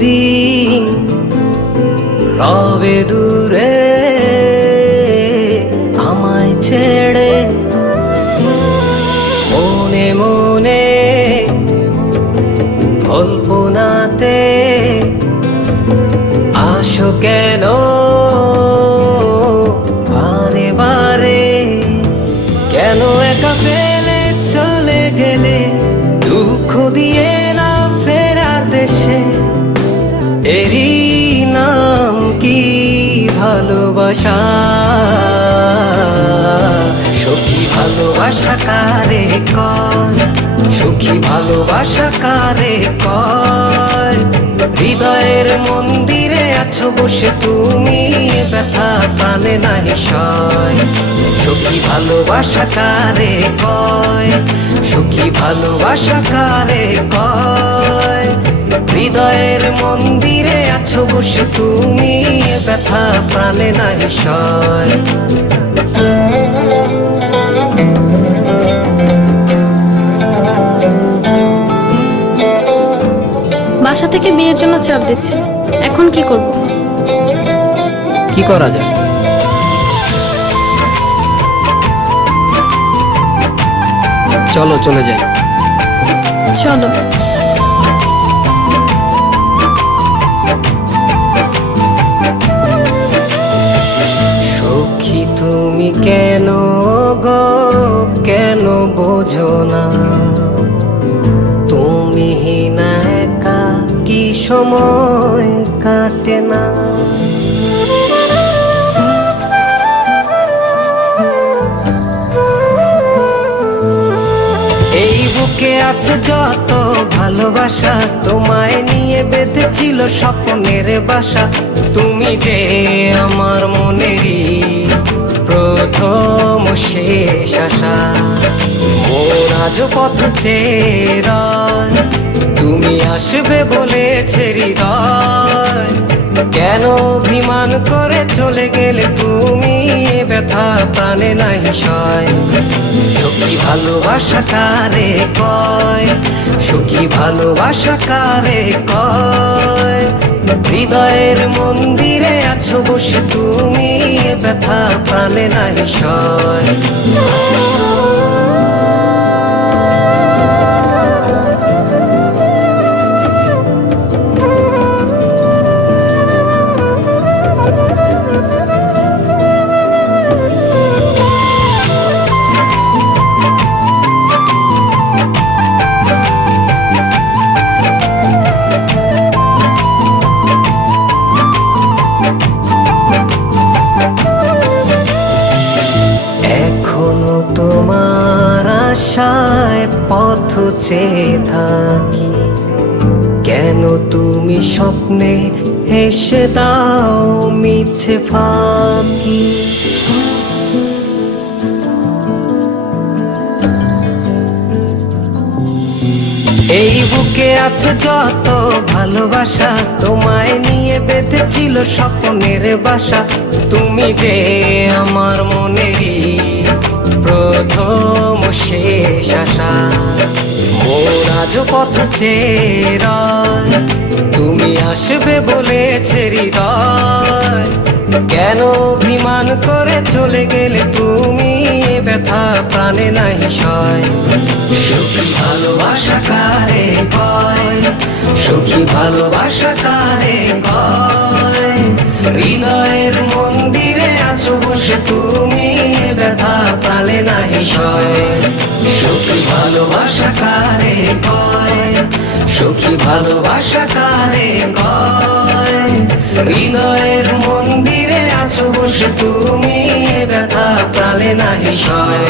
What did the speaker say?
দিন রবে দূরে আমায় ছেড়ে, মনে মনে কল্পনাতে আসো কেন বারে বারে, কেন একা ফেলে চলে গেলে দুঃখ দিয়ে না ফেরার দেশে, এরই নাম কি ভালোবাসা? সখী ভালোবাসা কারে কয়, সখী ভালোবাসা কারে কয়? হৃদয়ের মন্দিরে আছো বসে তুমি, ব্যথা প্রাণে নাহি সয়। সখী ভালোবাসা কারে কয়, সখী ভালোবাসা কারে কয়? হৃদয়ের মন্দিরে আছো বসে তুমি, ব্যথা প্রাণে নাহি সয়। বাসা থেকে বিয়ের জন্য চাপ দিচ্ছে, এখন কি করব? কি করা যায়? চলো চলে যাই। চলো। সখী তুমি কেন গো, কেন বোঝো না? তুমি না একা কি সময় কাটে না? এই বুকে আছে যত ভালোবাসা, তোমায় নিয়ে বেঁধেছিল স্বপ্নের বাসা। তুমি যে আমার মনেরই প্রথম শেষ আশা, মন আজও পথ চেয়ে রয়, তুমি আসবে বলেছে হৃদয়। কেন অভিমান করে চলে গেলে তুমি, ব্যথা প্রাণে নাহি সয়। সখী ভালোবাসা কারে কয়, সখী ভালোবাসা কারে কয়? হৃদয়ের মন্দিরে আছো বসে তুমি, ব্যথা প্রাণে নাহি সয়। এখনো তোমার আশায় পথ চেয়ে থাকি, কেন তুমি স্বপ্নে এসে দাও মিছে ফাঁকি? এই বুকে আছে যত ভালোবাসা, তোমায় নিয়ে বেঁধেছিল স্বপ্নের বাসা। তুমি যে আমার মনেরই প্রথম শেষ আশা, মন আজও পথ চেয়ে রয়, তুমি আসবে বলেছে হৃদয়। কেন অভিমান করে চলে গেলে তুমি, ব্যথা প্রাণে নাহি সয়। সখী ভালোবাসা কারে কয়, সখী ভালোবাসা কারে কয়? হৃদয়ের মন্দিরে আছো বসে তুমি, ব্যথা প্রাণে নাহি সয়। সখী ভালোবাসা কারে কয়, সখী ভালোবাসা কারে কয়? হৃদয়ের মন্দিরে আছো বসে তুমি, ব্যথা প্রাণে নাহি সয়।